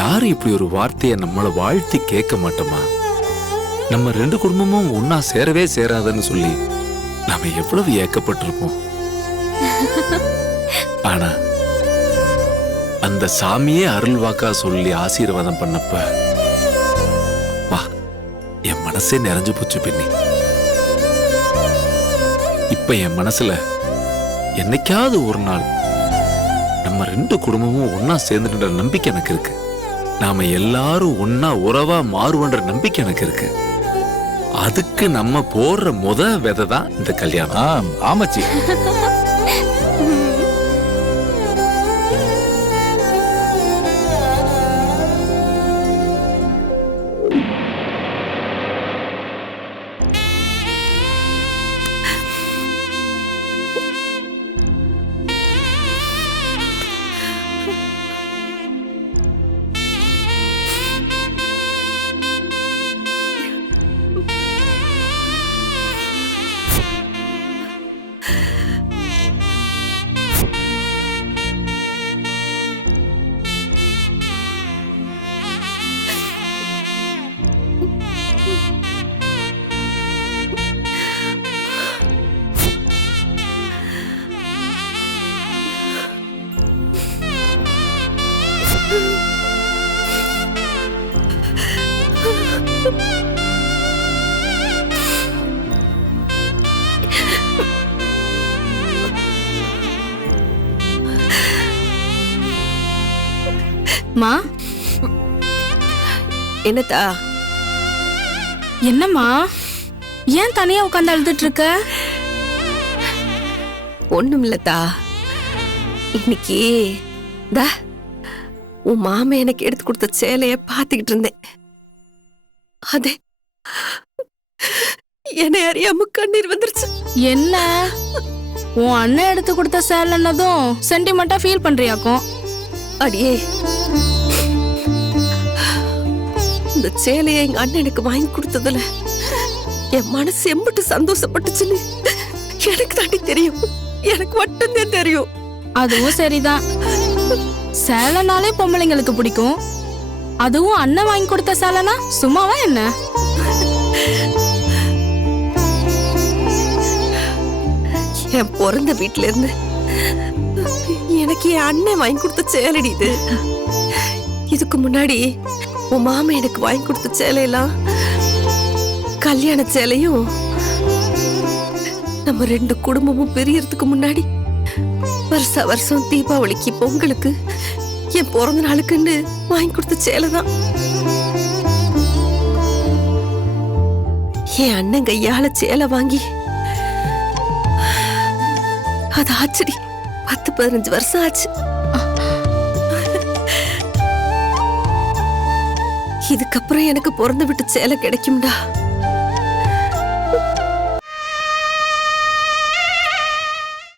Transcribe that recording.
யாரும் இப்படி ஒரு வார்த்தையை நம்மளை வாழ்த்தி கேட்க மாட்டோமா? நம்ம ரெண்டு குடும்பமும் ஒன்னா சேரவே சேராதுன்னு சொல்லி நாம எவ்வளவு ஏக்கப்பட்டிருப்போம். ஆனா அந்த சாமியே அருள் வாக்கா சொல்லி ஆசீர்வாதம் பண்ணப்ப வா, என் மனசே நிறைஞ்சு போச்சு பின்னி. இப்ப என் மனசுல என்னைக்காவது ஒரு நாள் நம்ம ரெண்டு குடும்பமும் ஒன்னா சேர்ந்துன்ற நம்பிக்கை எனக்கு இருக்கு. நாம எல்லாரும் ஒன்னா உறவா மாறுவன்ற நம்பிக்கை எனக்கு இருக்கு. அதுக்கு நம்ம போடுற விதை தான் இந்த கல்யாணம். ஆமாச்சி. மா, என்னத்தா? என்னம்மா ஏன் தனியா உட்கார்ந்து அழுதுட்டு இருக்க? ஒண்ணும் இல்லத்தா. இன்னைக்கு உன் மாமா எனக்கு எடுத்து கொடுத்த சேலைய பாத்துக்கிட்டு இருந்தேன். அதே என்னை அறியாம கண்ணீர் வந்துருச்சு. என்ன உன் அண்ணன் எடுத்து கொடுத்த சேலைன்னதும் சென்டிமெண்டா ஃபீல் பண்றியாக்கும்? அடியே, இந்த சேலையை எங்க அண்ணன் எனக்கு வாங்கி கொடுத்ததுல என் மனசு எம்பிட்டு சந்தோஷப்பட்டுச்சுன்னு எனக்கு தாண்டி தெரியும். எனக்கு மட்டும்தான் தெரியும். அதுவும் சரிதான். சேலைனாலே பொம்பளைங்களுக்கு பிடிக்கும். அதுவும் அண்ணன் வாங்கி கொடுத்த சேலைனா சும்மாவா என்ன? என் பிறந்த வீட்டுல இருந்து எனக்கு என் அண்ணன் வாங்கி கொடுத்த சேலடி இது. இதுக்கு முன்னாடி உன் மாமா எனக்கு வாங்கி கொடுத்த சேலையெல்லாம் கல்யாண சேலையும் நம்ம ரெண்டு குடும்பமும் பிரியறதுக்கு முன்னாடி வருஷ வருஷம் தீபாவளிக்கு பொங்கலுக்கு என் பிறந்த நாளுக்குன்னு வாங்கி கொடுத்த சேலை தான். என் அண்ணன் கையால சேலை வாங்கி அது ஆச்சடி 10-15 வருஷம் ஆச்சு. இதுக்கப்புறம் எனக்கு பிறந்த விட்டு சேலை கிடைக்கும்டா.